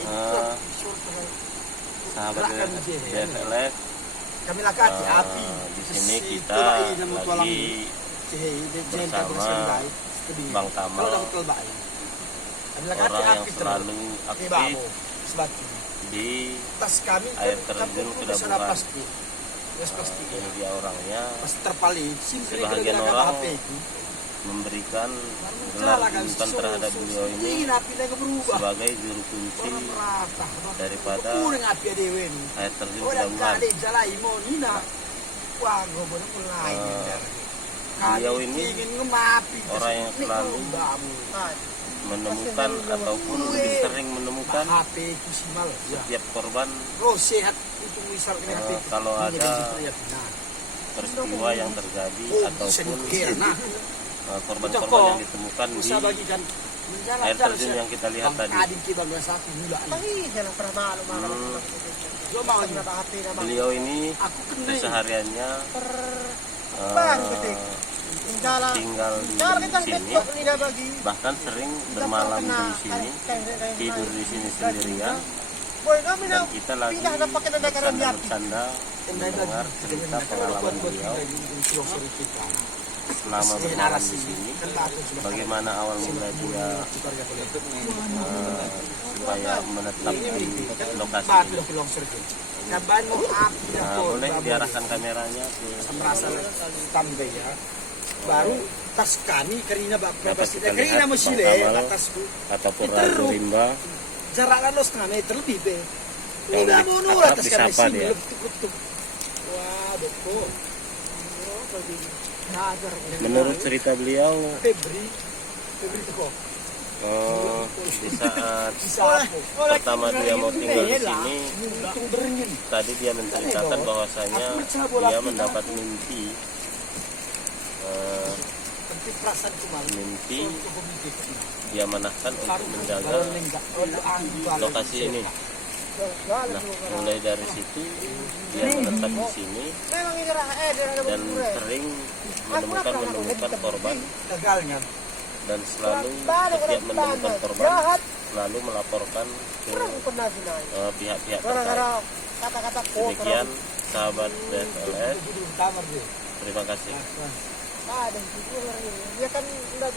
eh, sahabat BFLF, kami laki api di sini kita lagi bersama Bang Tamal, orang yang selalu aktif di air terjun Kedabuhan. Ini dia orangnya. Sebahagian orang memberikan gelar julukan terhadap beliau ini sebagai juru kunci daripada air terjun Kedabuhan. Beliau ini orang yang selalu menemukan ataupun lebih sering menemukan setiap korban kalau ada peristiwa yang terjadi ataupun korban-korban yang ditemukan di air terjun yang kita lihat tadi. Beliau ini kesehariannya tinggal di sini, bahkan sering bermalam di sini, tidur di sini sendirian. Dan kita lagi bercanda mendengar cerita pengalaman beliau selama bermalam di sini, bagaimana awal mula dia supaya menetap di lokasi ini. Boleh diarahkan kameranya ke baru tas kami karena dapat kita lihat Bang Tamal ataupun Raja Rimba jaraknya lo setengah meter lebih be. yang akrab disapa dia. Wah, betul. Menurut cerita beliau, Febri teko. di saat pertama dia mau tinggal di sini, tadi dia menceritakan bahwasanya dia mendapat mimpi dia manahkan untuk menjaga lokasi ini. Nah, mulai dari situ dia menetap di sini dan sering menemukan korban, dan selalu setiap menemukan korban selalu melaporkan ke pihak-pihak terkait. Demikian sahabat BFLF, terima kasih. Dia kan udah